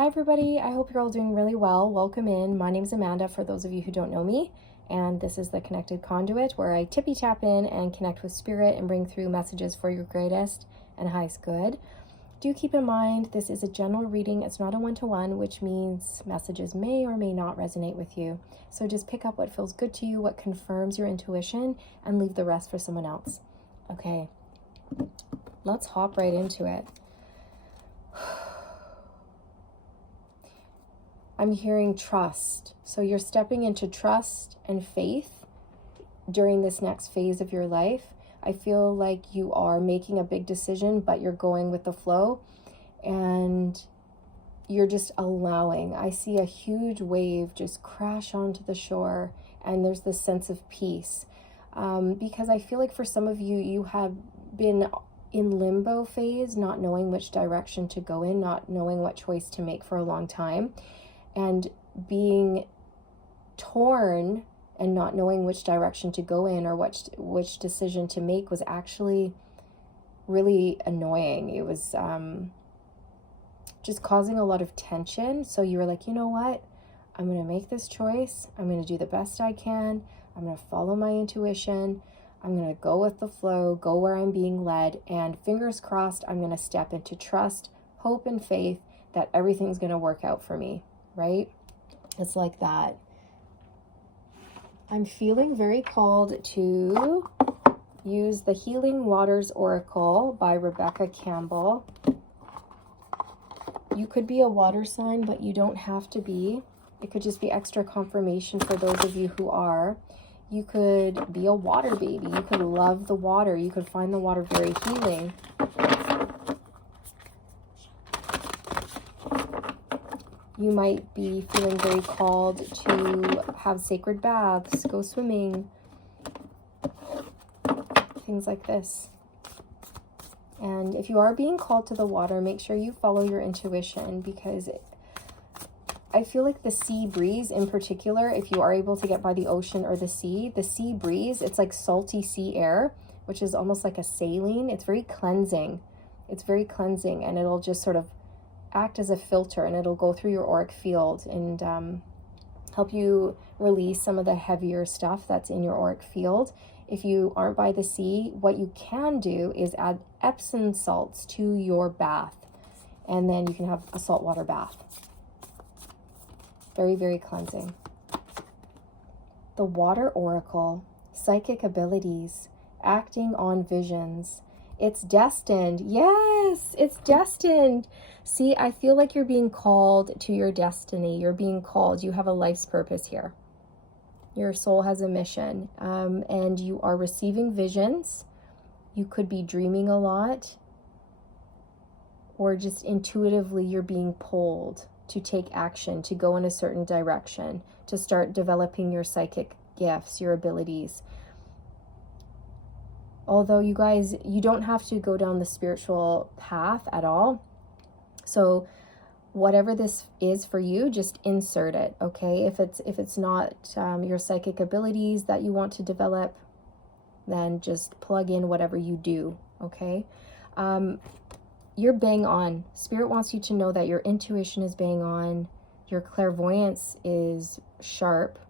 Hi everybody, I hope you're all doing really well. Welcome in. My name's Amanda for those of you who don't know me, and this is the Connected Conduit where I tippy tap in and connect with spirit and bring through messages for your greatest and highest good. Do keep in mind this is a general reading, it's not a one-to-one, which means messages may or may not resonate with you. So just pick up what feels good to you, what confirms your intuition, and leave the rest for someone else. Okay, let's hop right into it. I'm hearing trust. So you're stepping into trust and faith during this next phase of your life. I feel like you are making a big decision, but you're going with the flow and you're just allowing. I see a huge wave just crash onto the shore, and there's this sense of peace. Because I feel like for some of you, you have been in limbo phase, not knowing which direction to go in, not knowing what choice to make for a long time, and being torn and not knowing which direction to go in or which decision to make was actually really annoying. It was just causing a lot of tension. So you were like, you know what? I'm going to make this choice. I'm going to do the best I can. I'm going to follow my intuition. I'm going to go with the flow, go where I'm being led, and fingers crossed, I'm going to step into trust, hope, and faith that everything's going to work out for me. Right? It's like that. I'm feeling very called to use the Healing Waters Oracle by Rebecca Campbell. You could be a water sign, but you don't have to be. It could just be extra confirmation for those of you who are. You could be a water baby. You could love the water. You could find the water very healing. You might be feeling very called to have sacred baths, go swimming, things like this. And if you are being called to the water, make sure you follow your intuition, because I feel like the sea breeze in particular, if you are able to get by the ocean or the sea breeze, it's like salty sea air, which is almost like a saline. It's very cleansing. It's very cleansing, and it'll just sort of act as a filter, and it'll go through your auric field and help you release some of the heavier stuff that's in your auric field. If you aren't by the sea, what you can do is add Epsom salts to your bath, and then you can have a saltwater bath. Very, very cleansing. The Water Oracle, psychic abilities, acting on visions. It's destined. Yes, it's destined. See, I feel like you're being called to your destiny. You're being called. You have a life's purpose here. Your soul has a mission, and you are receiving visions. You could be dreaming a lot, or just intuitively you're being pulled to take action, to go in a certain direction, to start developing your psychic gifts, your abilities. Although you guys, you don't have to go down the spiritual path at all. So whatever this is for you, just insert it, okay? If it's not your psychic abilities that you want to develop, then just plug in whatever you do, okay? You're bang on. Spirit wants you to know that your intuition is bang on. Your clairvoyance is sharp.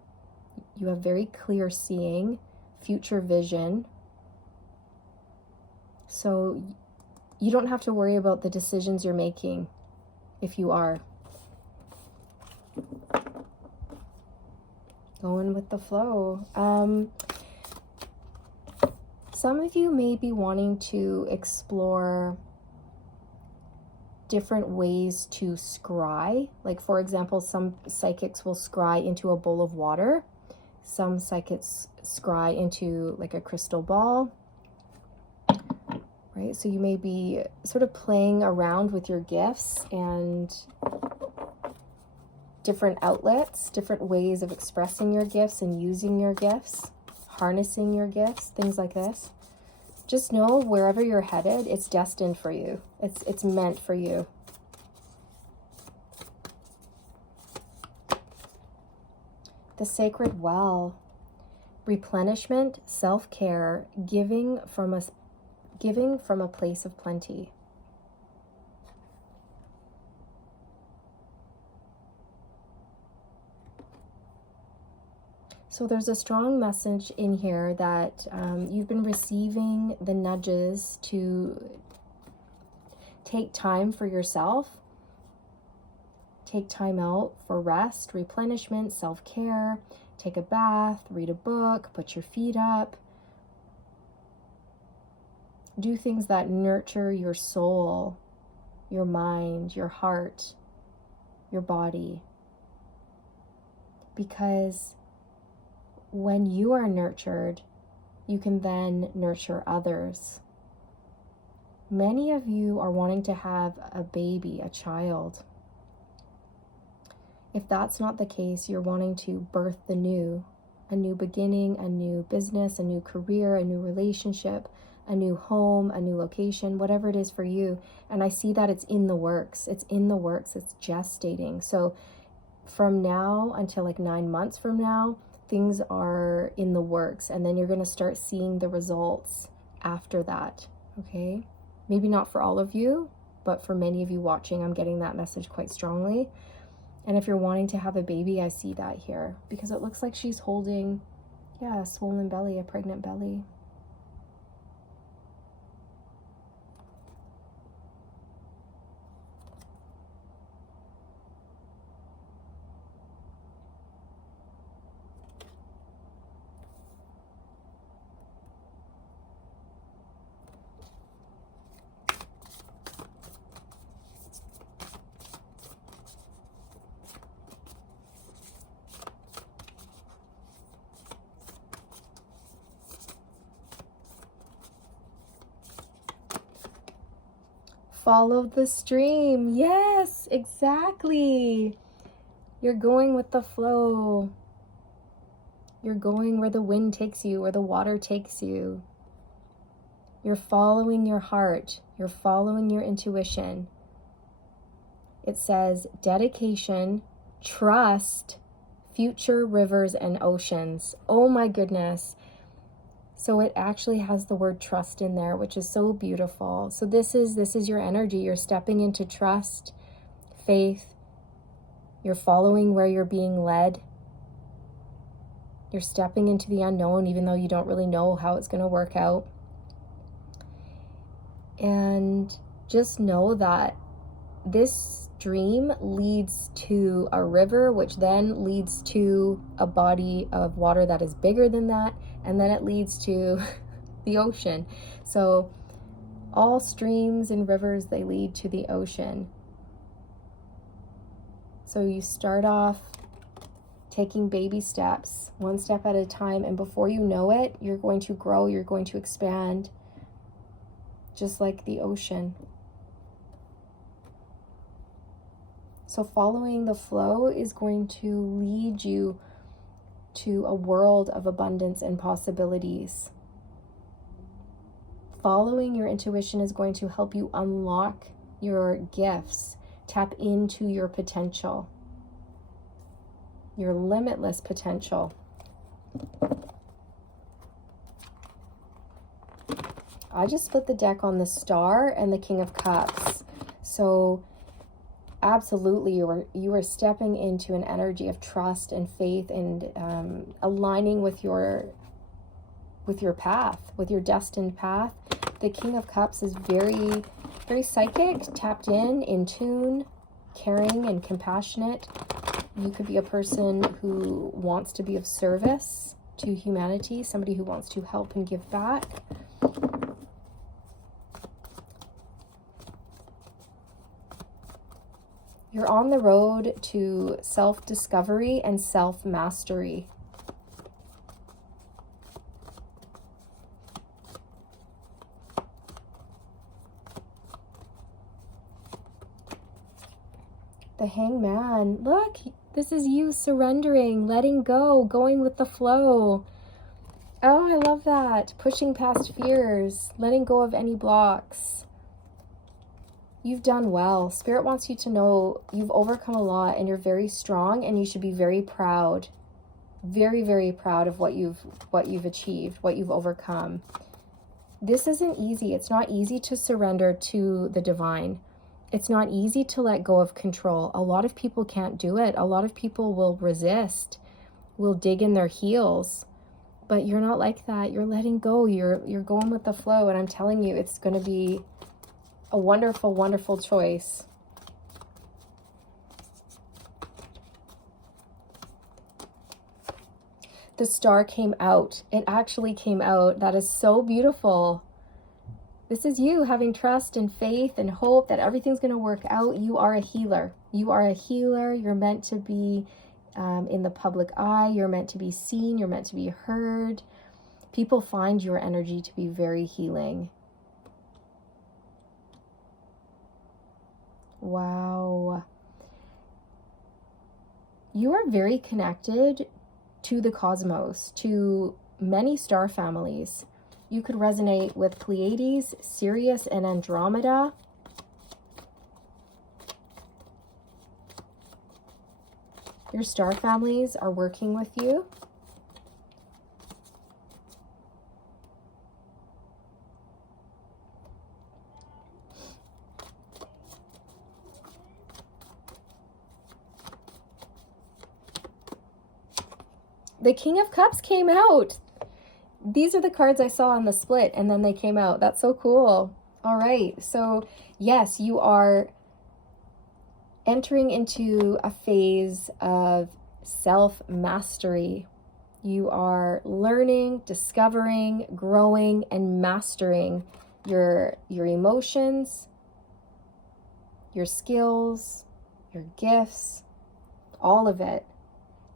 You have very clear seeing, future vision. So you don't have to worry about the decisions you're making if you are going with the flow. Some of you may be wanting to explore different ways to scry. Like, for example, some psychics will scry into a bowl of water. Some psychics scry into like a crystal ball. Right? So you may be sort of playing around with your gifts and different outlets, different ways of expressing your gifts and using your gifts, harnessing your gifts, things like this. Just know wherever you're headed, it's destined for you. It's meant for you. The Sacred Well, replenishment, self-care, giving from a place of plenty. So there's a strong message in here that you've been receiving the nudges to take time for yourself. Take time out for rest, replenishment, self-care. Take a bath, read a book, put your feet up. Do things that nurture your soul, your mind, your heart, your body. Because when you are nurtured, you can then nurture others. Many of you are wanting to have a baby, a child. If that's not the case, you're wanting to birth the new, a new beginning, a new business, a new career, a new relationship, a new home, a new location, whatever it is for you. And I see that it's in the works. It's in the works. It's gestating. So from now until like 9 months from now, things are in the works. And then you're going to start seeing the results after that. Okay? Maybe not for all of you, but for many of you watching, I'm getting that message quite strongly. And if you're wanting to have a baby, I see that here because it looks like she's holding, a swollen belly, a pregnant belly. Follow the stream. Yes, exactly. You're going with the flow. You're going where the wind takes you, where the water takes you. You're following your heart. You're following your intuition. It says dedication, trust, future rivers and oceans. Oh my goodness. So it actually has the word trust in there, which is so beautiful. So this is your energy. You're stepping into trust, faith. You're following where you're being led. You're stepping into the unknown, even though you don't really know how it's going to work out. And just know that this stream leads to a river, which then leads to a body of water that is bigger than that. And then it leads to the ocean. So all streams and rivers, they lead to the ocean. So you start off taking baby steps, one step at a time. And before you know it, you're going to grow, you're going to expand, just like the ocean. So following the flow is going to lead you to a world of abundance and possibilities. Following your intuition is going to help you unlock your gifts, tap into your potential, your limitless potential. I just split the deck on the Star and the King of Cups. So absolutely, you are stepping into an energy of trust and faith and aligning with your path, with your destined path. The King of Cups is very, very psychic, tapped in tune, caring and compassionate. You could be a person who wants to be of service to humanity, somebody who wants to help and give back. You're on the road to self-discovery and self-mastery. The Hangman. Look, this is you surrendering, letting go, going with the flow. Oh, I love that. Pushing past fears, letting go of any blocks. You've done well. Spirit wants you to know you've overcome a lot and you're very strong, and you should be very proud. Very, very proud of what you've achieved, what you've overcome. This isn't easy. It's not easy to surrender to the divine. It's not easy to let go of control. A lot of people can't do it. A lot of people will resist, will dig in their heels. But you're not like that. You're letting go. You're going with the flow. And I'm telling you, it's going to be a wonderful, wonderful choice. The star came out. It actually came out. That is so beautiful. This is you having trust and faith and hope that everything's going to work out. You are a healer. You are a healer. You're meant to be in the public eye. You're meant to be seen. You're meant to be heard. People find your energy to be very healing. Wow. You are very connected to the cosmos, to many star families. You could resonate with Pleiades, Sirius, and Andromeda. Your star families are working with you. The King of Cups came out. These are the cards I saw on the split, and then they came out. That's so cool. All right. So, yes, you are entering into a phase of self-mastery. You are learning, discovering, growing, and mastering your emotions, your skills, your gifts, all of it.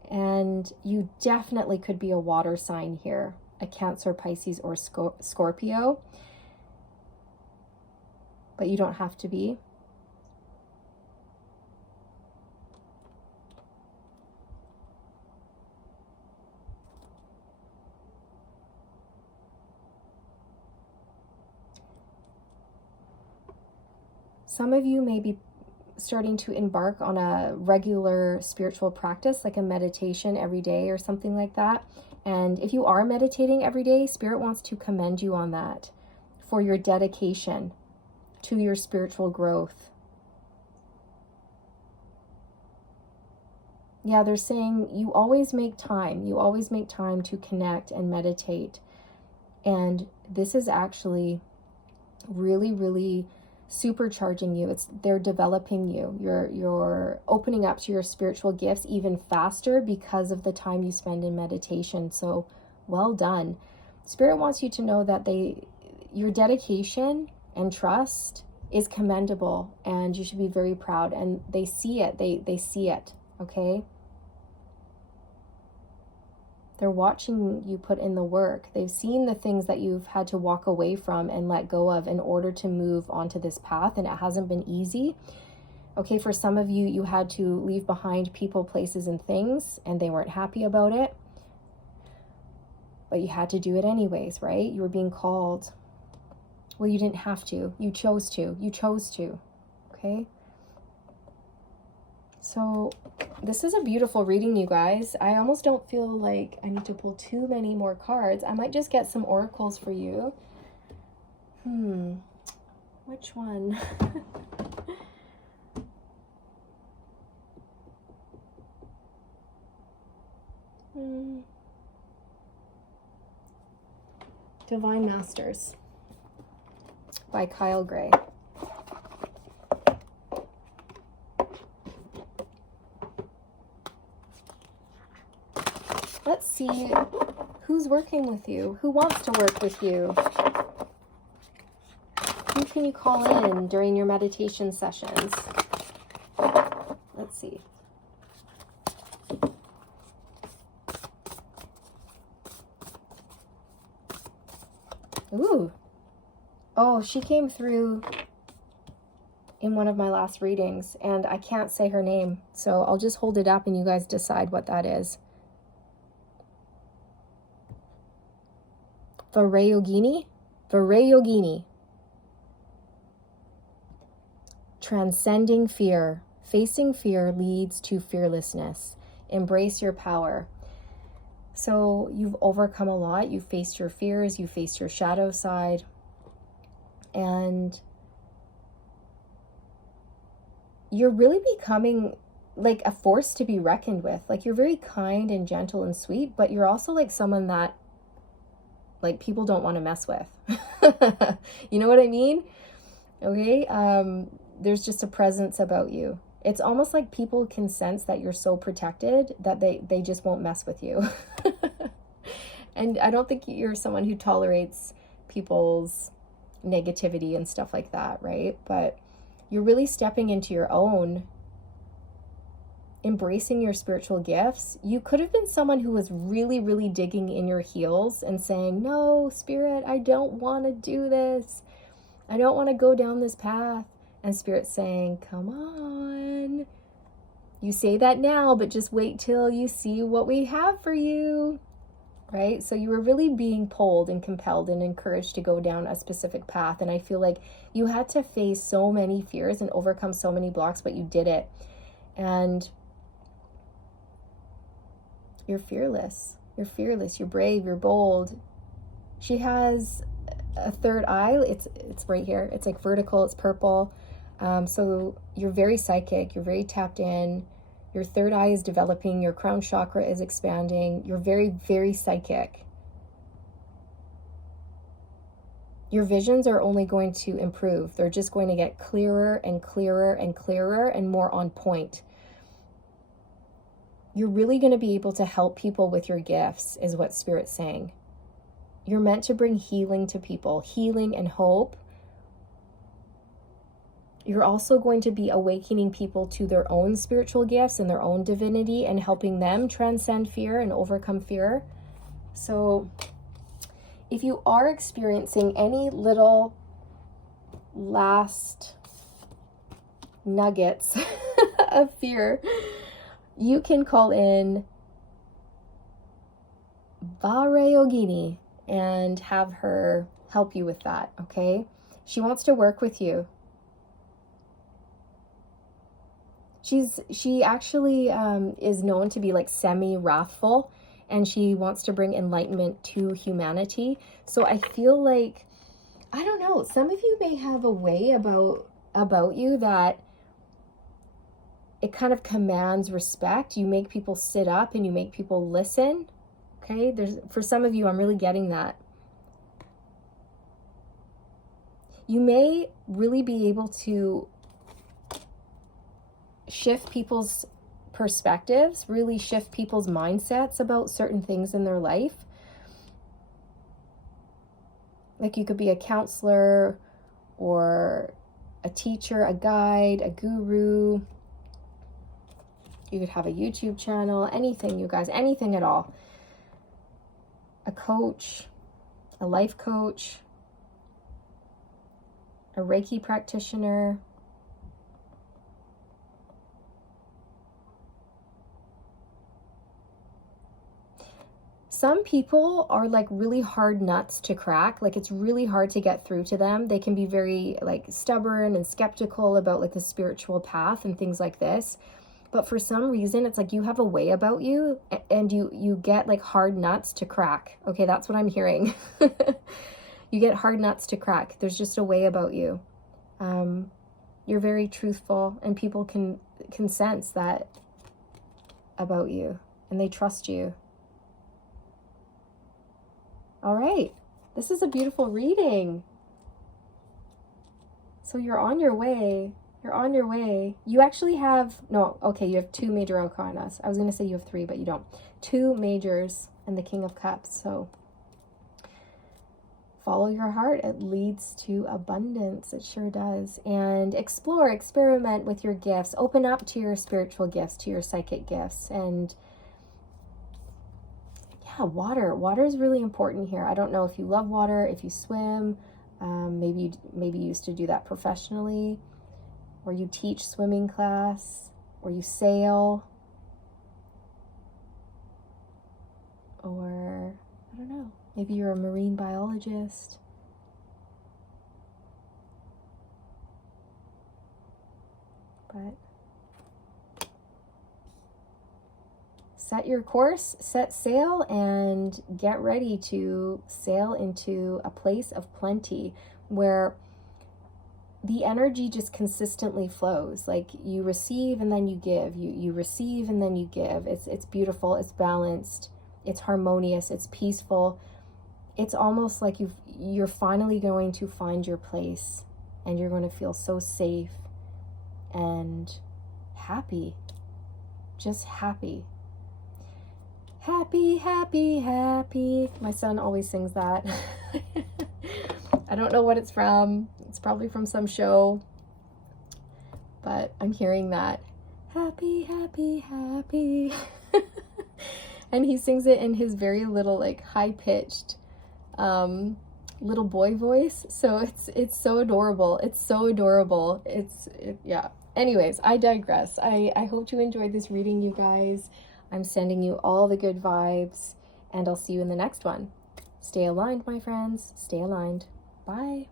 And you definitely could be a water sign here, a Cancer, Pisces, or Scorpio. But you don't have to be. Some of you may be starting to embark on a regular spiritual practice, like a meditation every day or something like that. And if you are meditating every day, Spirit wants to commend you on that for your dedication to your spiritual growth. Yeah, they're saying you always make time. You always make time to connect and meditate. And this is actually really, really supercharging you. They're developing you. You're opening up to your spiritual gifts even faster because of the time you spend in meditation. So well done. Spirit wants you to know that your dedication and trust is commendable, and you should be very proud. And they see it. They see it. Okay. They're watching you put in the work. They've seen the things that you've had to walk away from and let go of in order to move onto this path, and it hasn't been easy. Okay, for some of you, you had to leave behind people, places, and things, and they weren't happy about it. But you had to do it anyways, right? You were being called. Well, you didn't have to. You chose to. You chose to. Okay? So this is a beautiful reading, you guys. I almost don't feel like I need to pull too many more cards. I might just get some oracles for you. Which one? Divine Masters by Kyle Gray. Let's see who's working with you, who wants to work with you. Who can you call in during your meditation sessions? Let's see. Ooh. Oh, she came through in one of my last readings, and I can't say her name, so I'll just hold it up and you guys decide what that is. Varayogini? Varayogini. Transcending fear. Facing fear leads to fearlessness. Embrace your power. So you've overcome a lot. You faced your fears. You faced your shadow side. And you're really becoming like a force to be reckoned with. Like, you're very kind and gentle and sweet, but you're also like someone that like people don't want to mess with. You know what I mean? Okay. There's just a presence about you. It's almost like people can sense that you're so protected that they just won't mess with you. And I don't think you're someone who tolerates people's negativity and stuff like that, right? But you're really stepping into your own, embracing your spiritual gifts. You could have been someone who was really, really digging in your heels and saying, no, Spirit, I don't want to do this. I don't want to go down this path. And Spirit's saying, come on. You say that now, but just wait till you see what we have for you. Right? So you were really being pulled and compelled and encouraged to go down a specific path. And I feel like you had to face so many fears and overcome so many blocks, but you did it. And you're fearless. You're fearless. You're brave. You're bold. She has a third eye. It's right here. It's like vertical. It's purple. So you're very psychic. You're very tapped in. Your third eye is developing. Your crown chakra is expanding. You're very, very psychic. Your visions are only going to improve. They're just going to get clearer and clearer and clearer and more on point. You're really going to be able to help people with your gifts, is what Spirit's saying. You're meant to bring healing to people, healing and hope. You're also going to be awakening people to their own spiritual gifts and their own divinity and helping them transcend fear and overcome fear. So if you are experiencing any little last nuggets of fear, you can call in Vare Yogini and have her help you with that, okay? She wants to work with you. She actually is known to be like semi-wrathful, and she wants to bring enlightenment to humanity. So I feel like, I don't know, some of you may have a way about you that it kind of commands respect. You make people sit up and you make people listen. Okay, for some of you, I'm really getting that. You may really be able to shift people's perspectives, really shift people's mindsets about certain things in their life. Like, you could be a counselor or a teacher, a guide, a guru. You could have a YouTube channel, anything, you guys, anything at all. A coach, a life coach, a Reiki practitioner. Some people are like really hard nuts to crack. Like, it's really hard to get through to them. They can be very like stubborn and skeptical about like the spiritual path and things like this. But for some reason, it's like you have a way about you and you get like hard nuts to crack. Okay, that's what I'm hearing. You get hard nuts to crack. There's just a way about you. You're very truthful, and people can sense that about you, and they trust you. All right, this is a beautiful reading. So you're on your way. You're on your way. You actually have, no, okay, you have 2 major arcanas. I was going to say you have 3, but you don't. 2 majors and the King of Cups. So follow your heart. It leads to abundance. It sure does. And explore, experiment with your gifts. Open up to your spiritual gifts, to your psychic gifts. And water is really important here. I don't know if you love water, if you swim, maybe you used to do that professionally, or you teach swimming class, or you sail, or I don't know, maybe you're a marine biologist. But set your course, set sail, and get ready to sail into a place of plenty where the energy just consistently flows. Like you receive and then you give, you receive and then you give. It's beautiful, it's balanced, it's harmonious, it's peaceful. It's almost like you're finally going to find your place, and you're going to feel so safe and happy. Just happy. Happy, happy, happy. My son always sings that. I don't know what it's from. It's probably from some show. But I'm hearing that. Happy, happy, happy. And he sings it in his very little, like, high-pitched little boy voice. So it's so adorable. It's so adorable. Yeah. Anyways, I digress. I hope you enjoyed this reading, you guys. I'm sending you all the good vibes, and I'll see you in the next one. Stay aligned, my friends. Stay aligned. Bye.